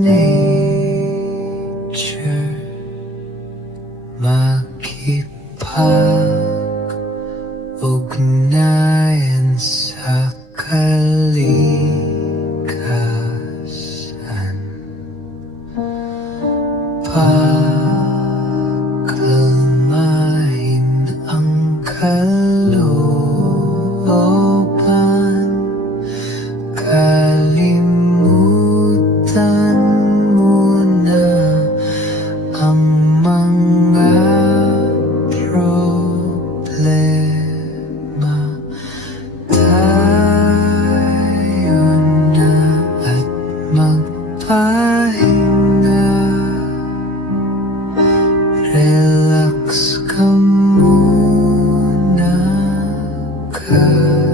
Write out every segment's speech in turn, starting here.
nature, makipag-ugnayan sa kalikasan. Pakalmahin ang kalooban, kalimutan mo na ang mga problema. Tayo na at magpahinga. Relax ka muna, kaibigan.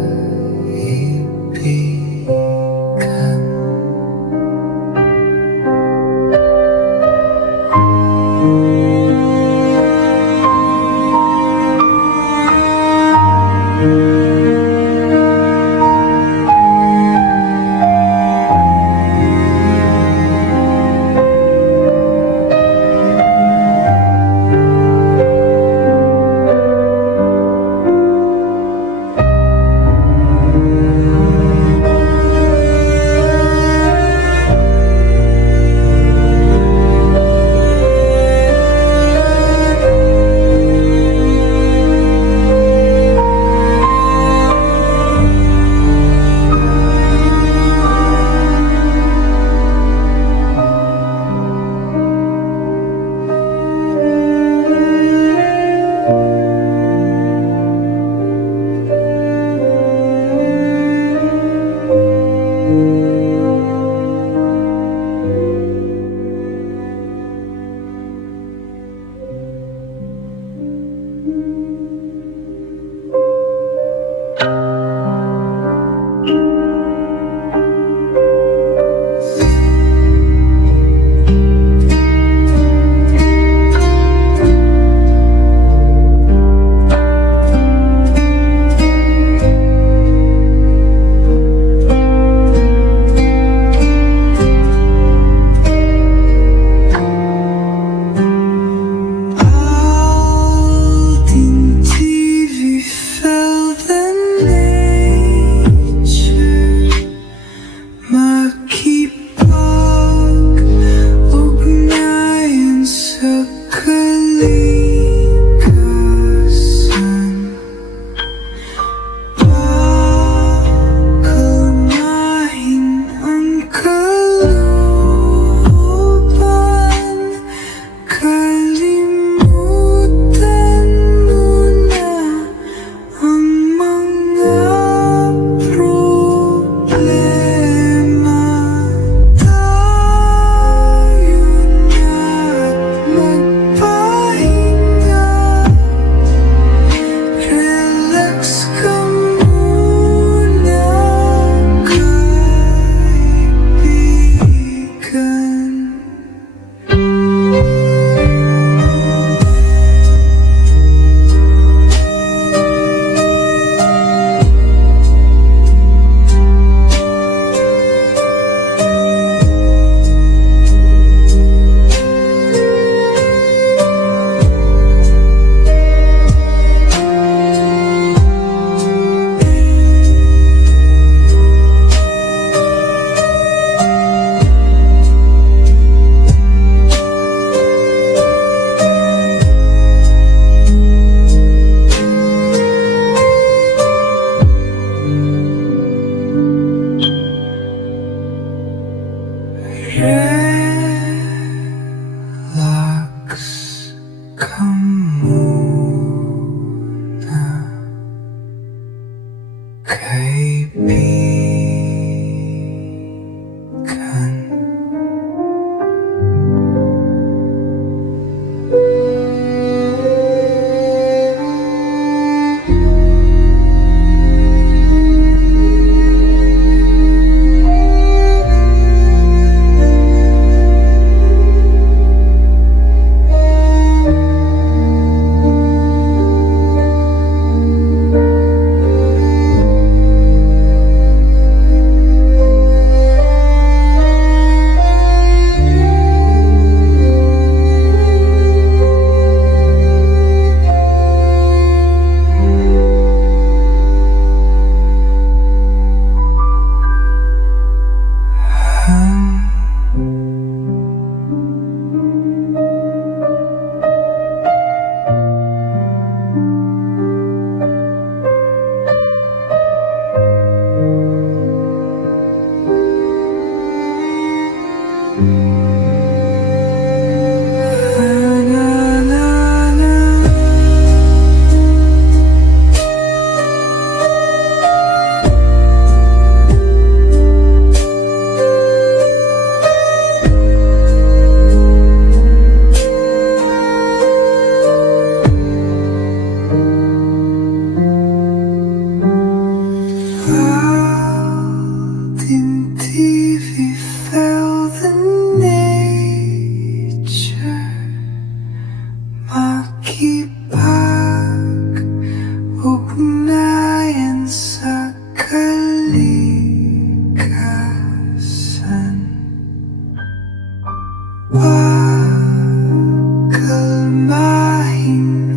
Pakalmahin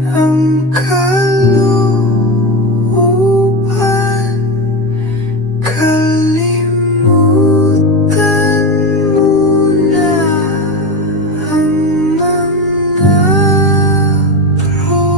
ang kalooban, kalimutan muna ang mga problema.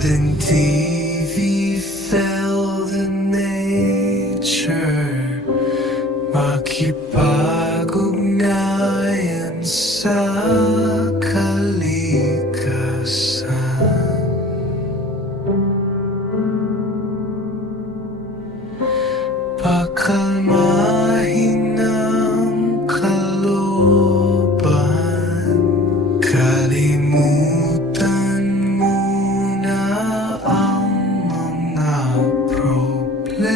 AldinTV felt in nature, makipag-ugnayan sa kalikasan. Pakalmahin ang kalooban, kalimutan muna ang mga problema.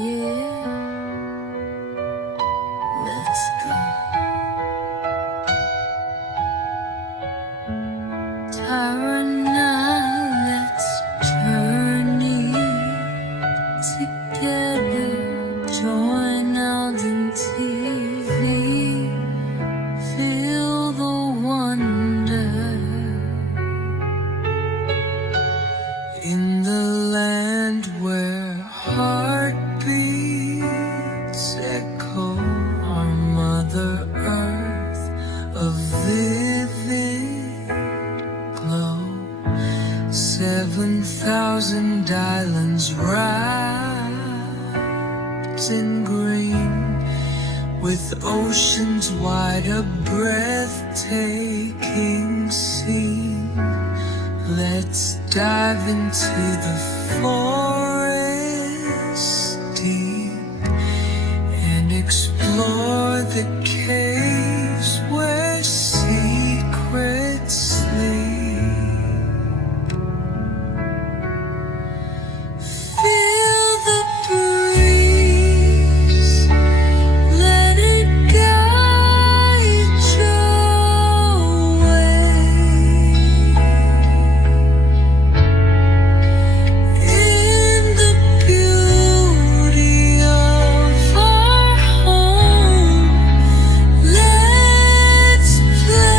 Yeah, let's go. Tara, now let's journey together. Join AldinTV. Feel the wonder in the land where heartbeats echo. Our Mother Earth, a vivid glow. 7,000 islands wrapped in green, with oceans wide, a breathtaking scene. Let's dive into the forest deep and explore the caves where secrets sleep. Feel the breeze, let it guide your way. In the beauty of our home, let's play.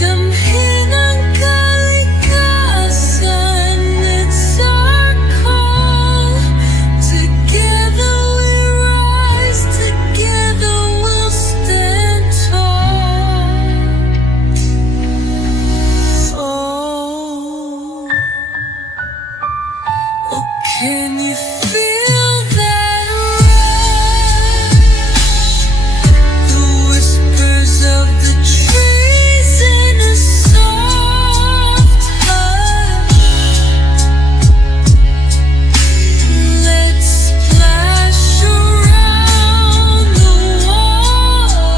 Damhin ang kalikasan, it's our call. Together we rise, together we'll stand tall. Oh, oh, can you feel that rush? The whispers of the trees in a soft hush. Let's splash around the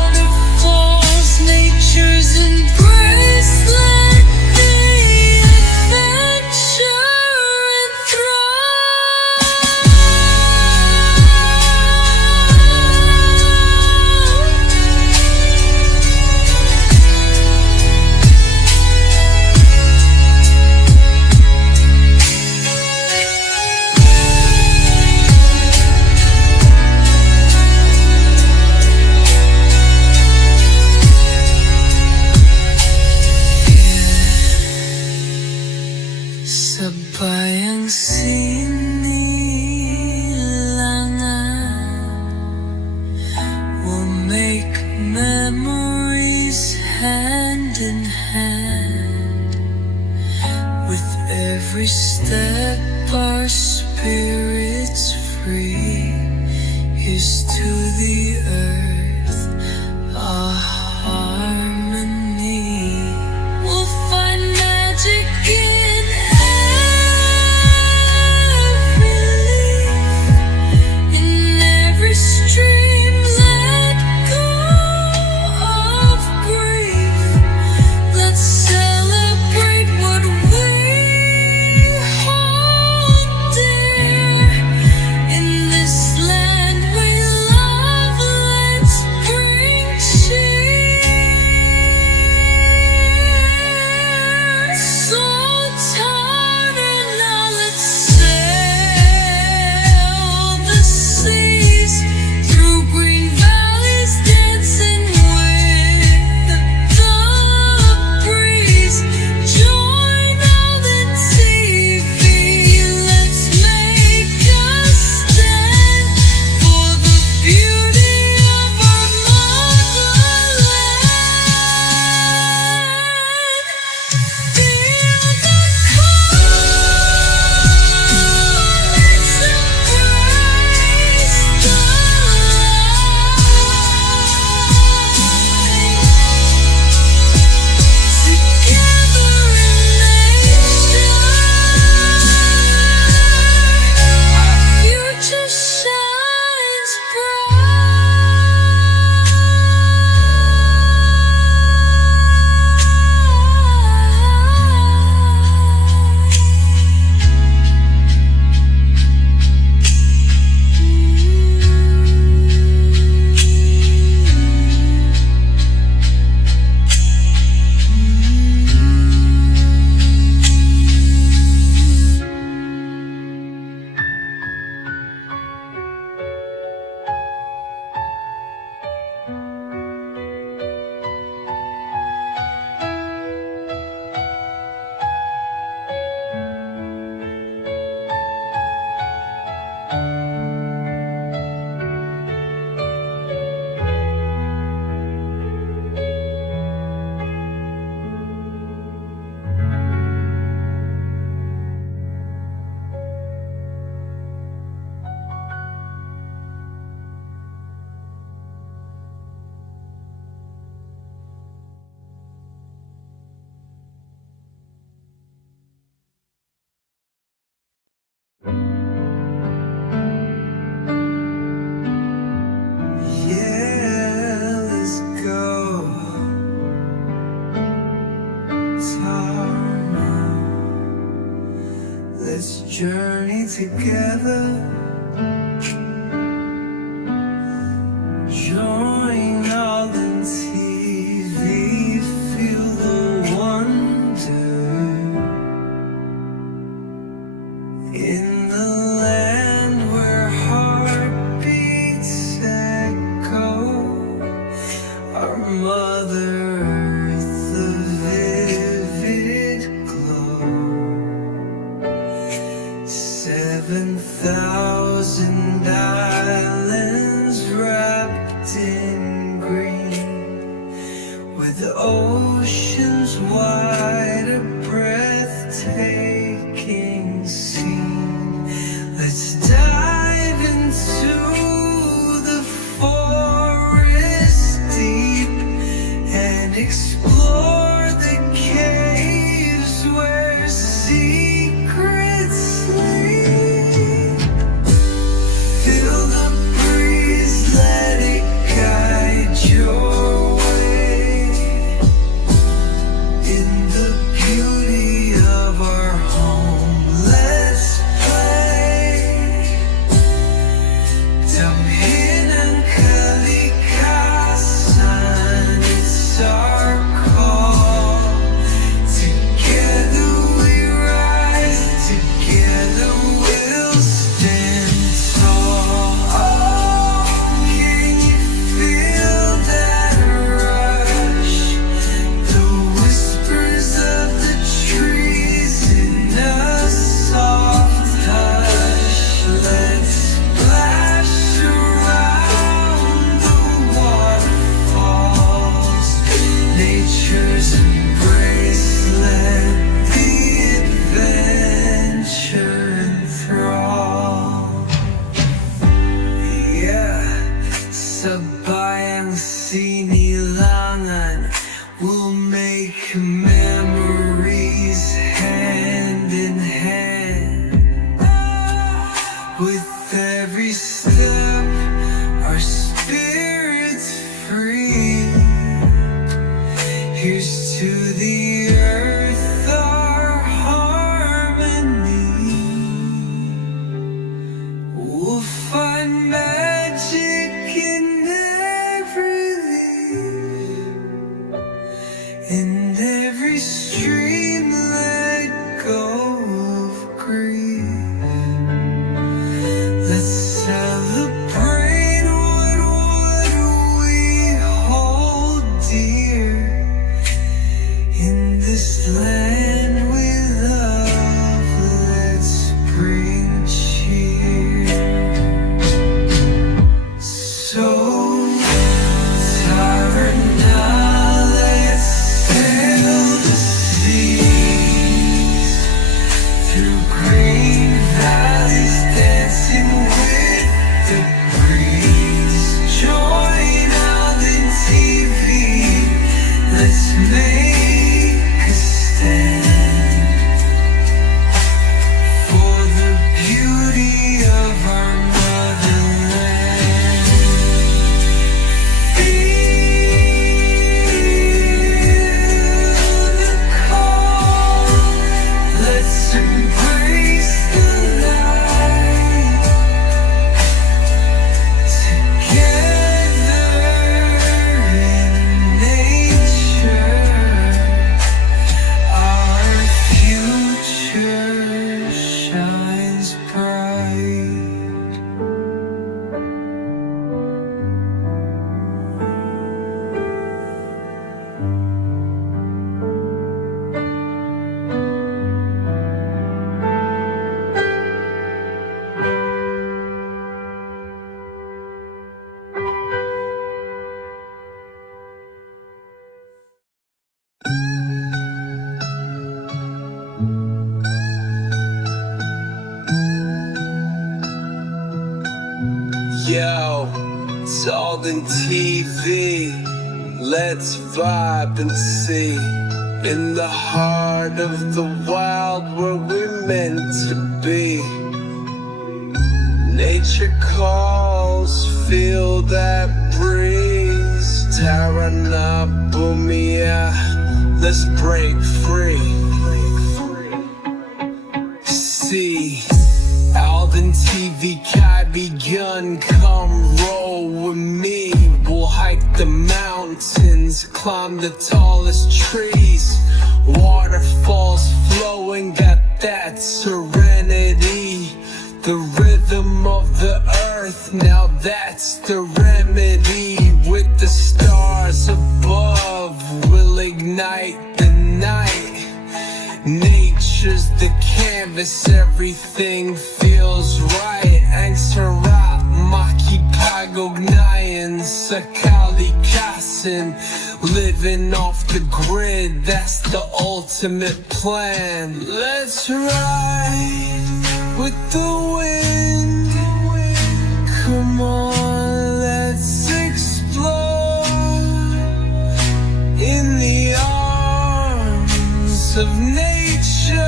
waterfalls, nature's embrace. Let the adventure sabay ang sinilangan. We'll make memories hand in hand. With every step our spirits free. Here's to the earth, our harmony. We'll find magic in every leaf, in every stream. Let go of grief. Let's celebrate what we hold dear. In this land we love, let's journey together. Join AldinTV, feel the wonder in the land where heartbeats echo. Our Mother Earth, the vivid glow. 7,000 islands wrapped in green, with oceans wide, a breathtaking scene. Let's dive into the forest deep and explore the caves where secrets sleep. Feel the breeze, let it guide your way. In the beauty of our home, let's play. Damhin ang kalikasan, it's our call. Together we rise, together we'll stand tall. Oh, can you feel that rush? The whispers of the trees in a soft hush. Let's splash around the waterfalls, nature's embrace. Let the adventure enthrall. Yeah, sa bayang sinilangan, we'll make memories hand in hand. With every step, our spirits free. Here's to the earth, our harmony. We'll find magic in every leaf, in every stream. Let go of grief. Let's celebrate what we hold dear. In this land we love, let's bring cheer. So tired now, let's sail the seas, through green valleys, dancing with the breeze. Join AldinTV, let's make a stand for the beauty of our motherland. Feel the call, let's embrace the light. Together in nature, our future shines bright. Yo, it's AldinTV. Let's vibe and see. In the heart of the wild, where we're meant to be. Nature calls, feel that breeze. Tarana Bumia, let's break free. See. AldinTV Kai begun. Come roll with me. We'll hike the mountains, climb the tallest trees. Waterfalls flowing, got that serenity. The rhythm of the earth, now that's the remedy. With the stars above, we'll ignite the night. Nature's the canvas, everything feels right. Ang sarap makipag-ugnayan sa kalikasan. Living off the grid, that's the ultimate plan. Let's ride with the wind. Come on, let's explore in the arms of nature.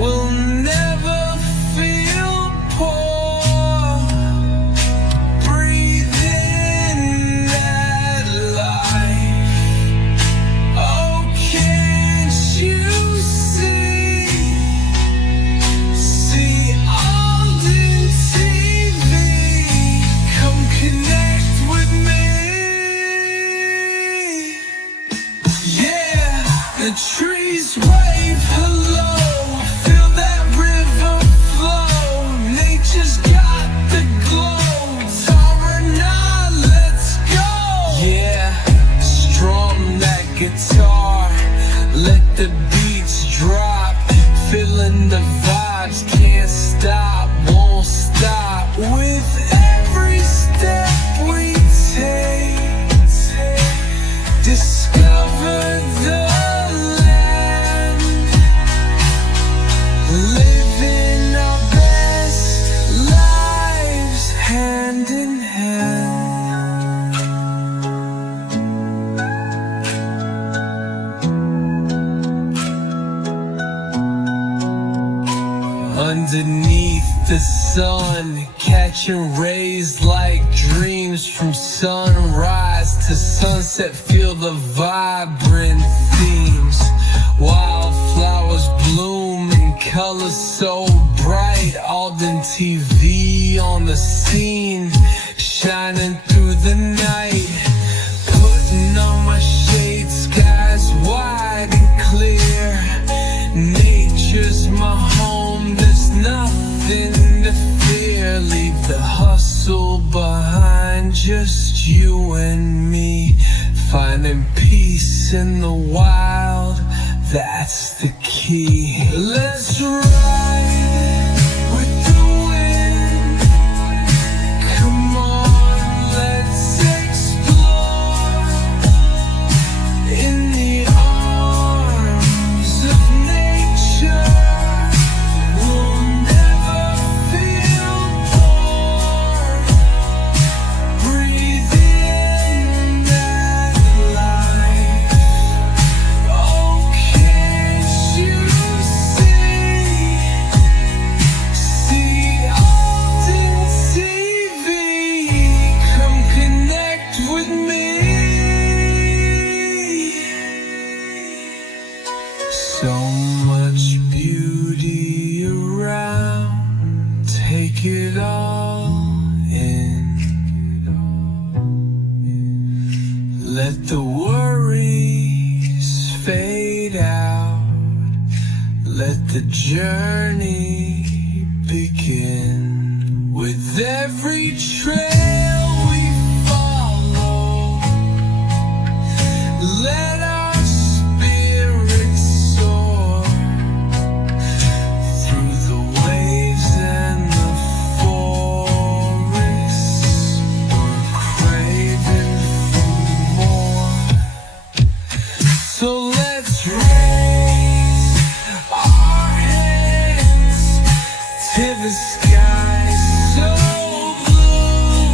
We'll never feel poor. Breathe in that life. Oh, can't you see? See AldinTV. Come connect with me. Yeah, the trees wave hello. Feel that river flow. Nature's got the glow. Bolinao, let's go. Yeah, strum that guitar. Let the beats drop. Feeling the vibes, can't stop, won't stop. With every step we take, discover the land. Living our best lives hand in hand. Underneath the sun, catching rays like dreams. From sunrise to sunset, feel the vibrant themes. Wildflowers bloom in colors so bright. AldinTV on the scene, shining through the night. Putting on my shades, skies wide and clear. Nature's my home, there's nothing to fear. Leave the hustle behind, just you and me. Finding peace in the wild, that's the key. Let's ride with the wind. Come on, let's explore in the arms of nature. We'll never feel poor. Breathe in that life. Oh, can't you see? See AldinTV. Come connect with me. So much beauty around, take it all in. Let the worries fade out. Let the journey begin. With every trail we follow, let our spirits soar. Through the waves and the forests, we're craving for more. So let's raise our hands to the sky so blue.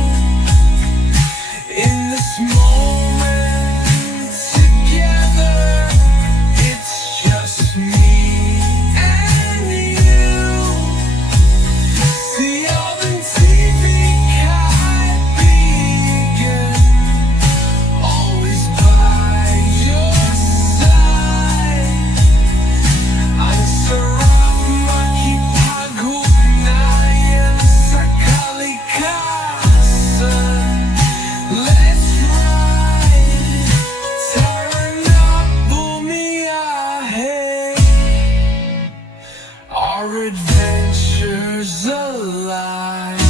our adventures alive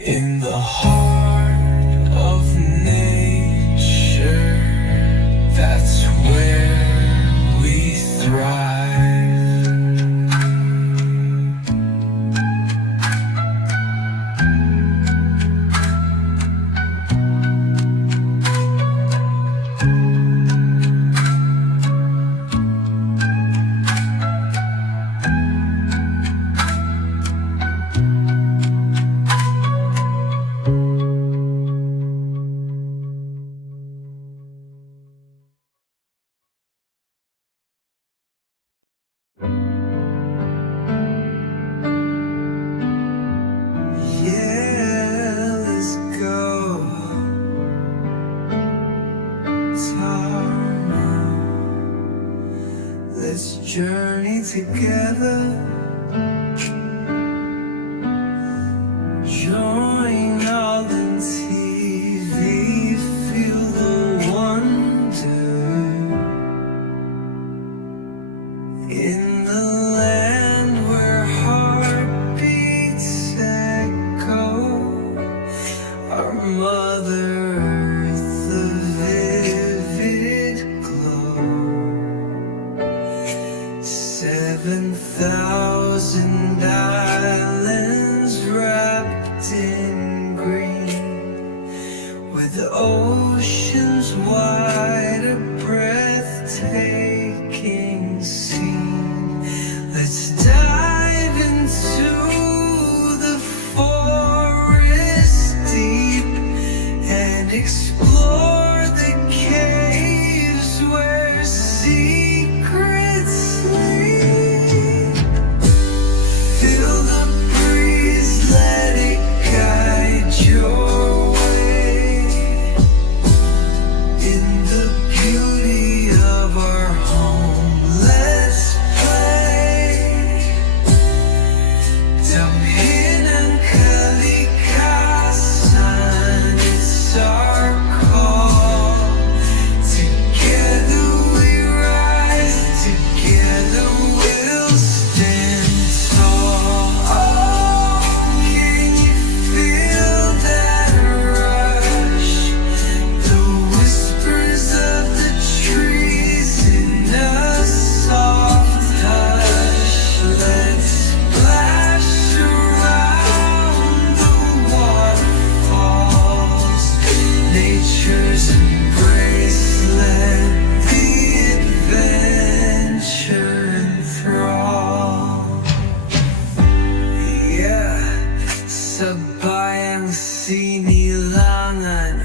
in the heart of nature. That's where we thrive. Yeah, let's go. Let's journey together. Join AldinTV, feel the wonder in the land where heartbeats echo. Our Mother Earth, the vivid glow. 7,000 islands wrapped in green, with oceans wide, a breathtaking scene. Let's dive into the forest deep and explore the caves where secrets sleep. Feel the breeze, let it guide your way in the beauty of our home. Let's play. Damhin ang kalikasan, it's our call. Together we rise, together we'll stand tall. Oh, can you feel that rush? The whispers of the trees in a soft hush. Let's splash around the waterfalls, nature's embrace. Let the adventure enthrall. Yeah, sabayang sinilangan,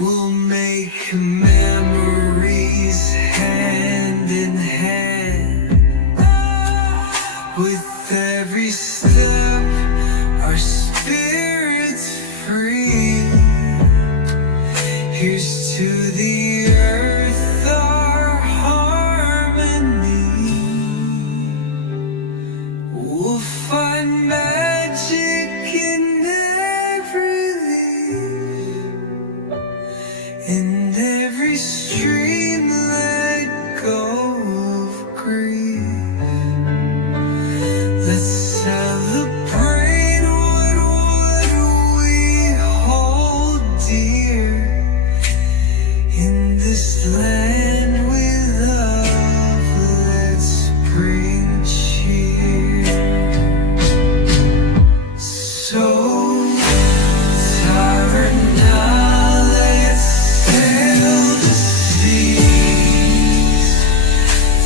we'll make memories hand in hand. With every step, our spirits free. Here's to the earth, our harmony. We'll find magic in every leaf, in every stream. Let go of grief. Let's celebrate what we hold dear in this land we love. Let's bring cheer. So tired now, let's sail the seas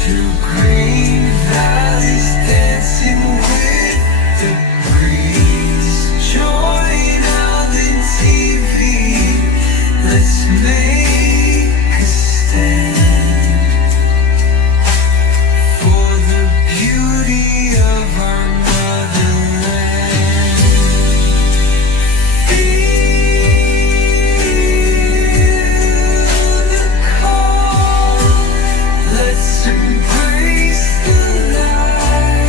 through green valleys, dancing with the breeze. Join AldinTV, let's make a stand for the beauty of our motherland. Feel the call, let's embrace the light.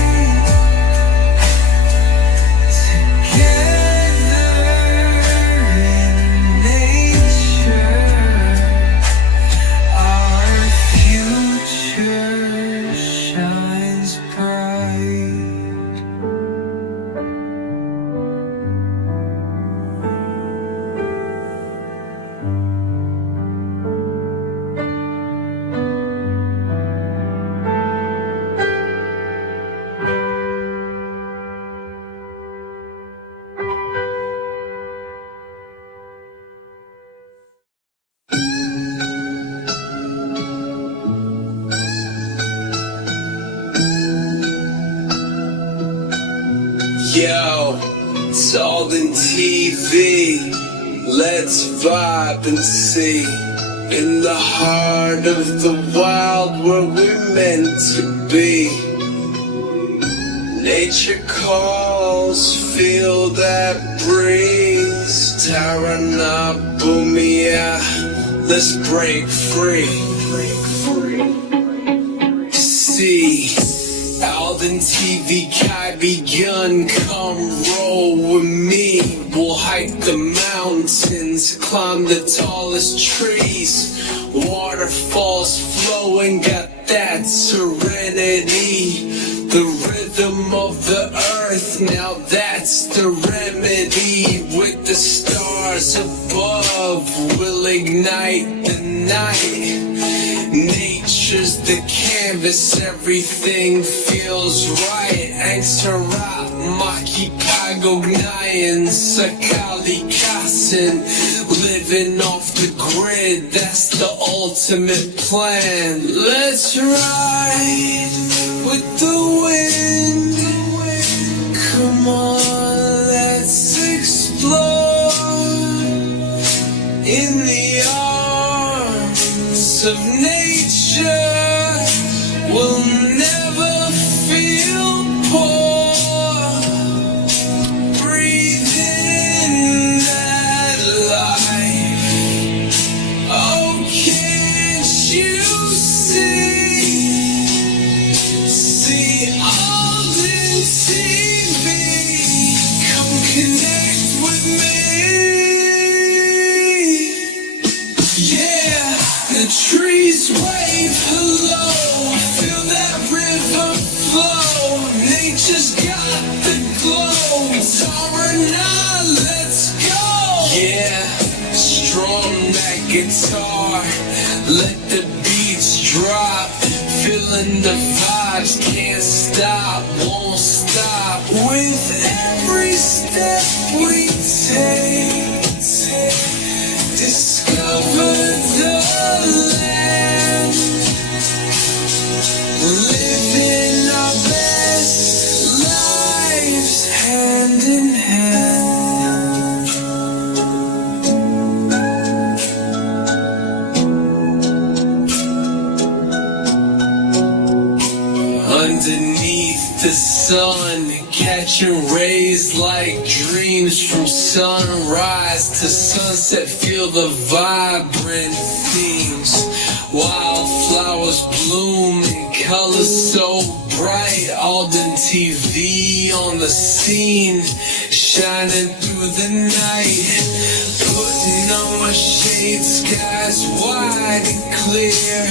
Yo, it's AldinTV. Let's vibe and see. In the heart of the wild where we're meant to be. Nature calls, feel that breeze. Taranabumia, let's break free. See, AldinTV Kai begun, come roll with me. We'll hike the mountains, climb the tallest trees. Waterfalls flowing, got that serenity. The rhythm of the earth, now that's the remedy. With the stars above, we'll ignite the night. Nature's the canvas, everything feels right. Angstarat, Maki Pagognayan, Sakali Kasin. Living off the grid, that's the ultimate plan. Let's ride with the wind. Come on, let's explore in the arms of nature. We'll never feel poor. Breathe in that life. Oh, can't you see? See AldinTV. Come connect with me. Yeah, the trees wave hello. Feel that river flow. Nature's got the glow. Tarana, let's go. Yeah, strum that guitar. Let the beats drop. Feeling the vibes, can't stop, won't stop. With every step we take, discover the land. Living our best lives hand in hand. Underneath the sun, catching rays like dreams from sunrise to sunset. Feel the vibrant themes. Wildflowers bloom in colors so bright. AldinTV on the scene, shining through the night. Putting on my shades, skies wide and clear.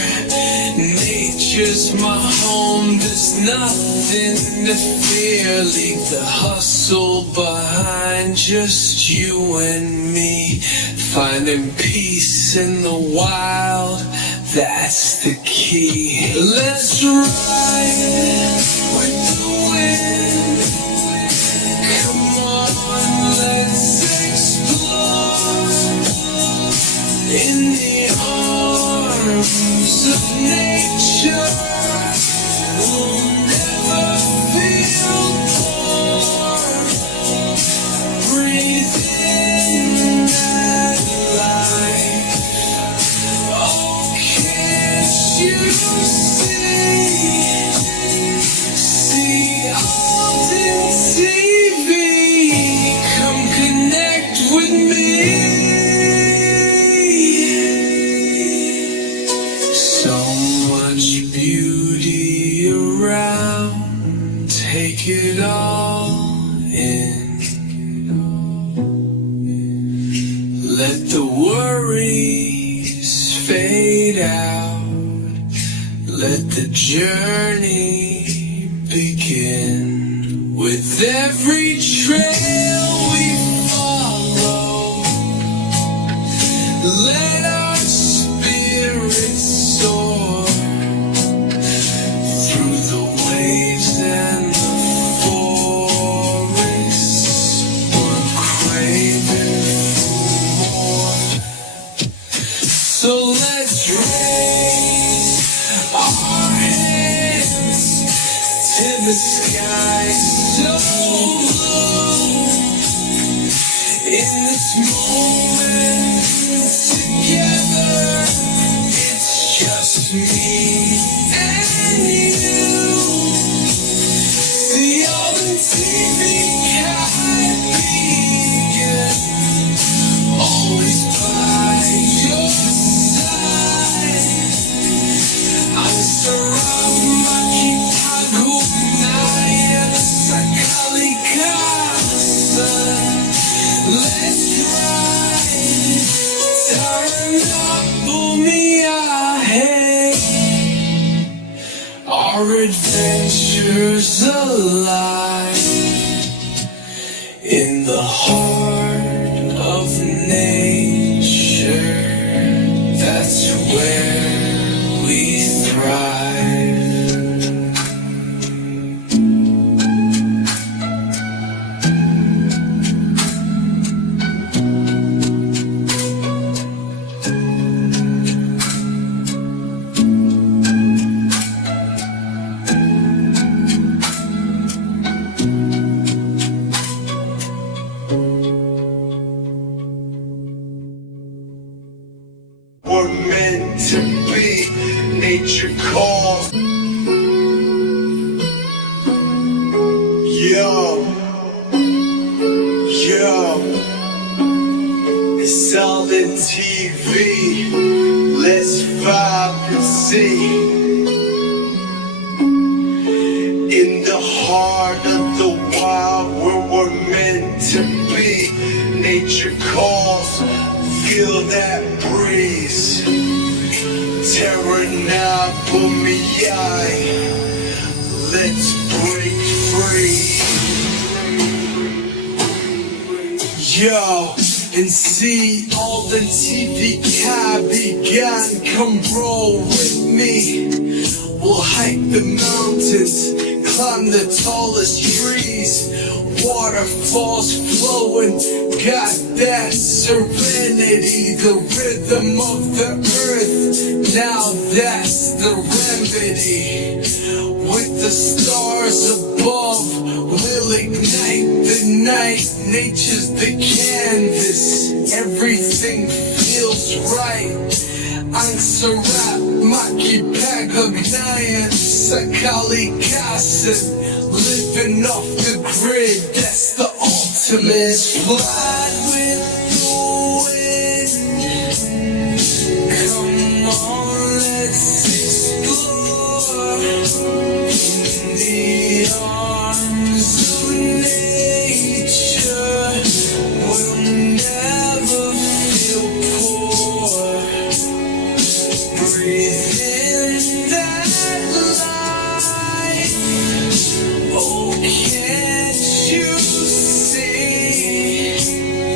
Nature's my home, there's nothing to fear. Leave the hustle behind, just you and me. Finding peace in the wild, that's the key. Let's ride with the wind. Come on, let's explore in the arms of nature. We'll never feel poor. Breathe in that life. Oh, can't you see? See AldinTV. Come connect with me. So much beauty around, take it all in. Let the worries fade out. Let the journey begin. With every trail we follow, let our spirits soar through the waves and the forests. We're craving for more. So let's raise our hands to the sky so blue. moment together. It's just me and you. The AldinTV can't begin. Always by your side. I'm surrounded by Chicago night. Sakali casa. Let's ride. Turn up, Bolinao. Our adventures alive in the heart of nature. That's where we thrive. We're meant to be, nature calls. Yo, it's AldinTV. Let's vibe and see. In the heart of the wild, where we're meant to be, nature calls. Feel that breeze. Terra now, Bolinao. Let's break free. Yo, and see AldinTV can began. Come roll with me. We'll hike the mountains, climb the tallest trees. Waterfalls flowing, got that serenity. The rhythm of the earth, now that's the remedy. With the stars above, we'll ignite the night. Nature's the canvas, everything feels right. Ang sarap makipag-ugnayan sa kalikasan. Living off the grid, that's the ultimate. Slide with the wind. Come on, let's explore. In the arms of nature, we'll never feel poor. Breathe in that light. Oh, can't you see?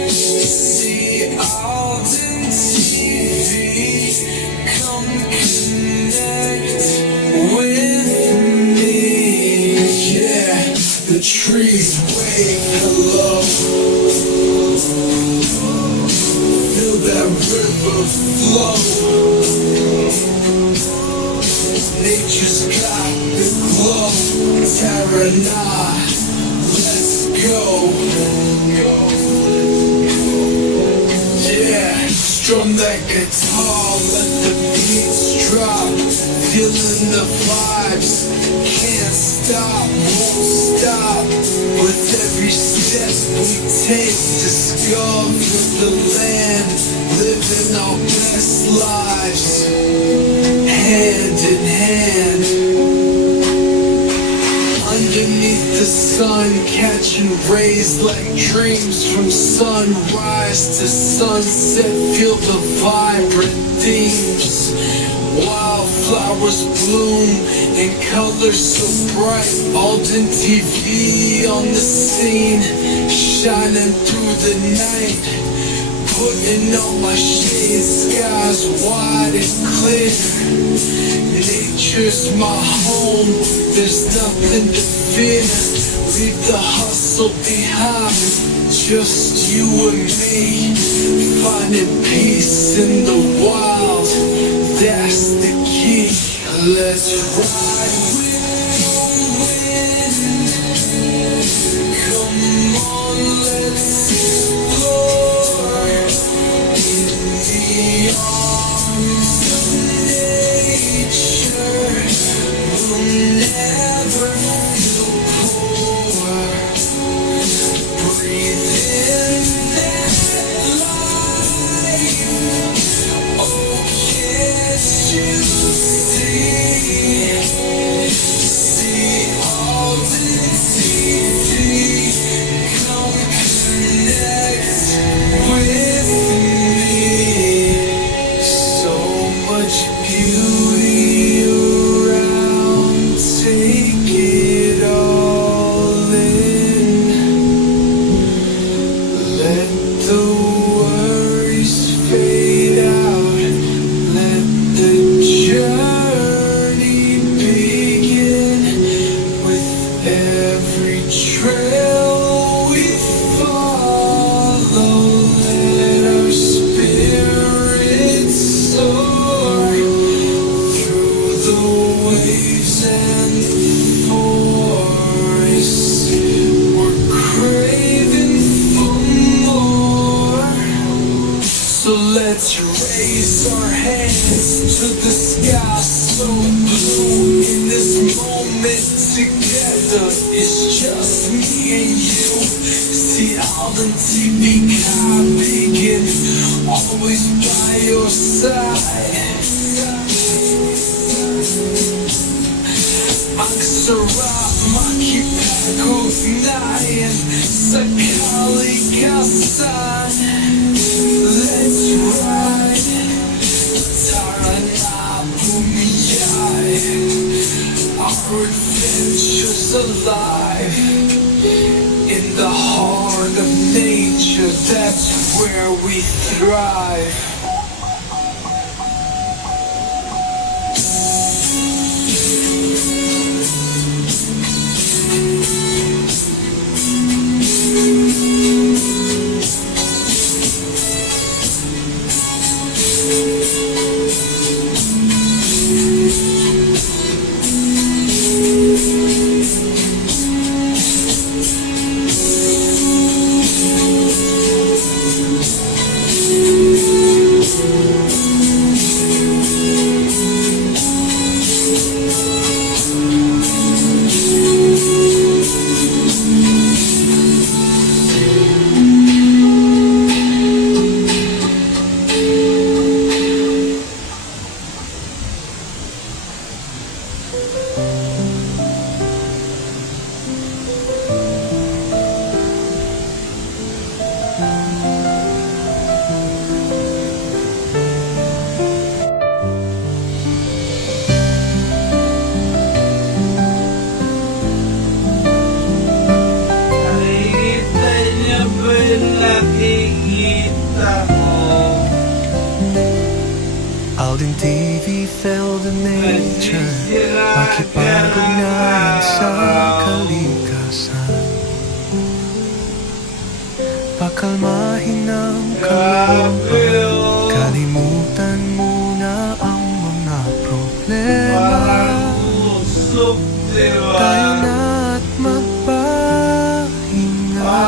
See AldinTV. Come connect with me. Yeah, the trees wave hello. Feel that river flow. Nature's got the glow. Terra nah, let's go. Yeah, strum that guitar, let the beats drop. Feeling the vibes, can't stop, won't stop. With every step we take, discover the land, living our best lives, hand in hand. Underneath the sun, catching rays like dreams. From sunrise to sunset, feel the vibrant themes. Wildflowers bloom in colors so bright. AldinTV on the scene, shining through the night. Putting on my shade, skies wide and clear. Nature's my home, there's nothing to fear. Leave the hustle behind, just you and me. Finding peace in the wild, that's the key. Let's ride with the wind. Come on, let's explore. our hands to the sky so blue. In this moment together, it's just me and you. See AldinTV copying, always by your side. Ang sarap makipag-ugnayan sa kalikasan. Let's ride, tara na bumiyay. Our adventure's alive in the heart of nature, that's where we thrive. AldinTV felt the nature, makipag-ugnayan sa kalikasan. Pakalmahin ang kalooban, kalimutan muna ang mga problema. Tayo na't magpahinga,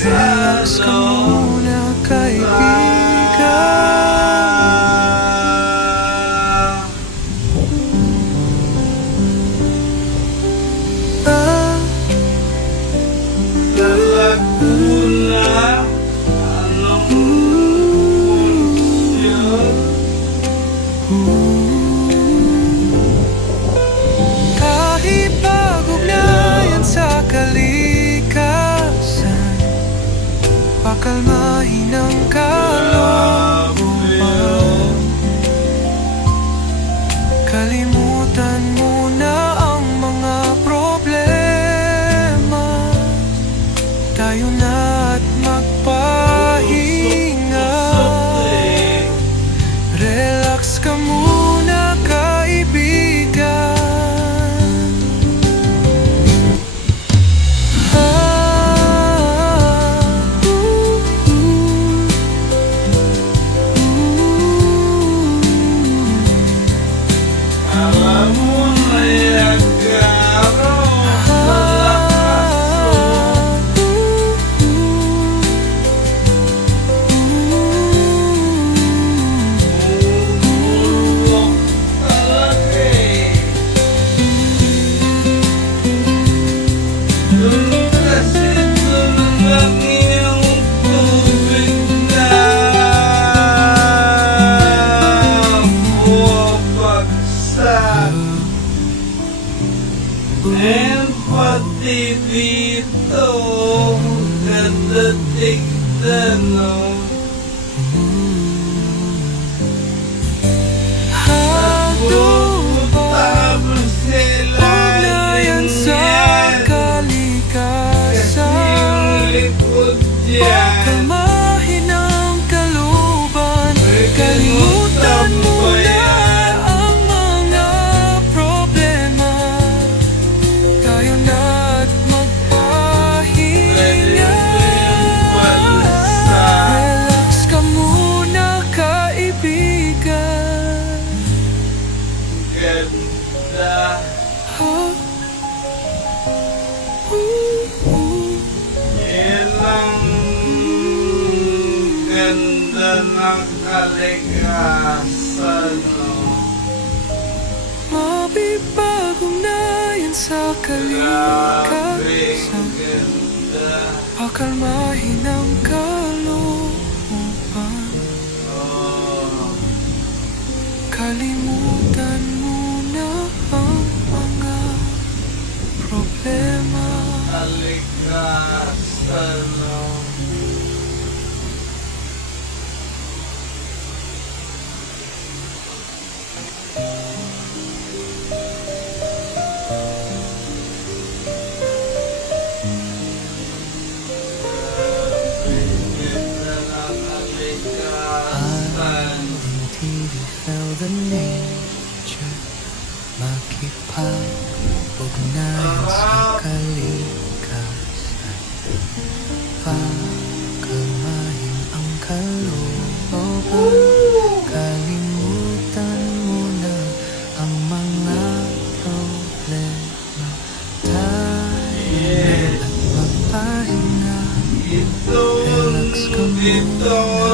relax ka muna kaibigan. Kahipag-ugnayan sa kalikasan, pakalmahin ang kalooban, kalimutan muna ang mga problema. Tayo na't magpahinga, relax ka muna kaibigan. Empati dito kadating tanong tapos sila Ugnayan sa kalikasan, likod yan pakalmahin ang kalooban, kalimutan muna ang mga problema. Tayo na't magpahinga, relax ka muna kaibigan. ng kalikasan, no? Mabibagong na yan sa Grabe, kalikasan. ganda. Pakalmahin ang kalooban. Oh, Kalimutan mo na ang mga problema. kalikasan, no? AldinTV felt the nature makipag-ugnayan sa kalikasan. Pakalmahin ang kalooban. Kalimutan mo na ang mga problema. Tayo na at magpahinga. Ito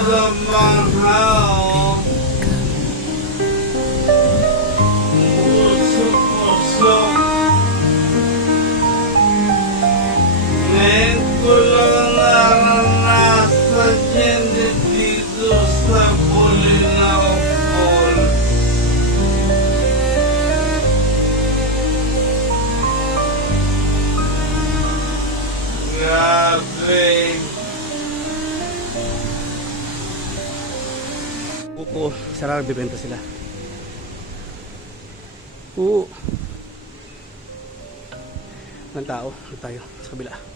na mahal. Usok-usok. Ngayon ko lang naranasan yan dito sa Bolinao Falls. Grabe. Buko, sarang bibenta sila. Oo. Ng tao, tayo sa kabila.